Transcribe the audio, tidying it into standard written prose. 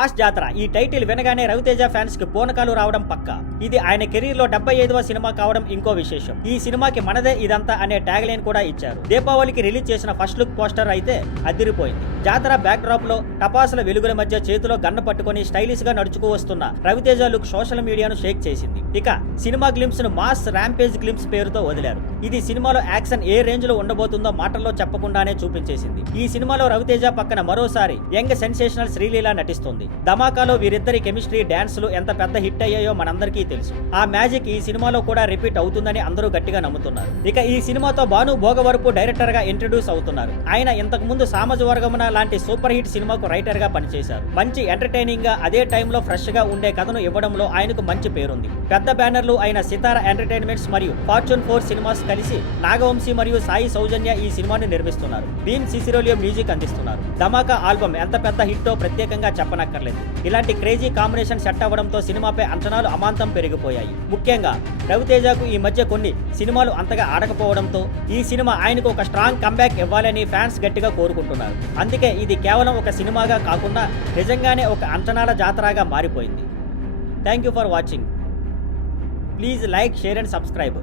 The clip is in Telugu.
బాస్ జాతర ఈ టైటిల్ వినగానే రవితేజ ఫ్యాన్స్ కి పూనకాలు రావడం పక్కా. ఇది ఆయన కెరీర్ లో 75వ సినిమా కావడం ఇంకో విశేషం. ఈ సినిమాకి మనదే ఇదంతా అనే ట్యాగ్ లైన్ కూడా ఇచ్చారు. దీపావళికి రిలీజ్ చేసిన ఫస్ట్ లుక్ పోస్టర్ అయితే అదిరిపోయింది. జాతర బ్యాక్ డ్రాప్ లో టపాసుల వెలుగుల మధ్య చేతిలో గన్ను పట్టుకుని స్టైలిష్ గా నడుచుకు వస్తున్న రవితేజ లుక్ సోషల్ మీడియాను షేక్ చేసింది. ఇక సినిమా గ్లింప్స్ ను మాస్ ర్యాంపేజ్ గ్లింప్స్ పేరుతో వదిలారు. ఇది సినిమాలో యాక్షన్ ఏ రేంజ్ లో ఉండబోతుందో మాటల్లో చెప్పకుండానే చూపించేసింది. ఈ సినిమాలో రవితేజ పక్కన మరోసారి యంగ్ సెన్సేషనల్ శ్రీలీల నటిస్తుంది. ధమాకాలో వీరిద్దరి కెమిస్ట్రీ డాన్సులు ఎంత పెద్ద హిట్ అయ్యాయో మనందరికీ తెలుసు. ఆ మ్యాజిక్ ఈ సినిమాలో కూడా రిపీట్ అవుతుందని అందరూ గట్టిగా నమ్ముతున్నారు. ఇక ఈ సినిమాతో భాను భోగవరపు డైరెక్టర్ గా ఇంట్రడ్యూస్ అవుతున్నారు. ఆయన ఇంతకు ముందు సామాజ వర్గమున లాంటి సూపర్ హిట్ సినిమాకు రైటర్ గా పనిచేశారు. మంచి ఎంటర్టైనింగ్ గా అదే టైంలో ఫ్రెష్ గా ఉండే కథను ఇవ్వడంలో ఆయనకు మంచి పేరుంది. పెద్ద బ్యానర్లు అయిన సితారా ఎంటర్టైన్మెంట్స్ మరియు ఫార్చ్యూన్ 4 సినిమాస్ కలిసి నాగవంశీ మరియు సాయి సౌజన్య ఈ సినిమాని నిర్మిస్తున్నారు. భీమ్ సిసిరోలియో మ్యూజిక్ అందిస్తున్నారు. ధమాకా ఆల్బమ్ ఎంత పెద్ద హిట్టో ప్రత్యేకంగా చెప్పనక్కర్లేదు. ఇలాంటి క్రేజీ కాంబినేషన్ సెట్ అవ్వడంతో సినిమాపై అంచనాలు అమాంతం పెరిగిపోయాయి. ముఖ్యంగా రవితేజకు ఈ మధ్య కొన్ని సినిమాలు అంతగా ఆడకపోవడంతో ఈ సినిమా ఆయనకు ఒక స్ట్రాంగ్ కంబ్యాక్ ఇవ్వాలని ఫ్యాన్స్ గట్టిగా కోరుకుంటున్నారు. అందుకే ఇది కేవలం ఒక సినిమాగా కాకుండా నిజంగానే ఒక అంచనాల జాతరగా మారిపోయింది. Thank you for watching. Please like, share and subscribe.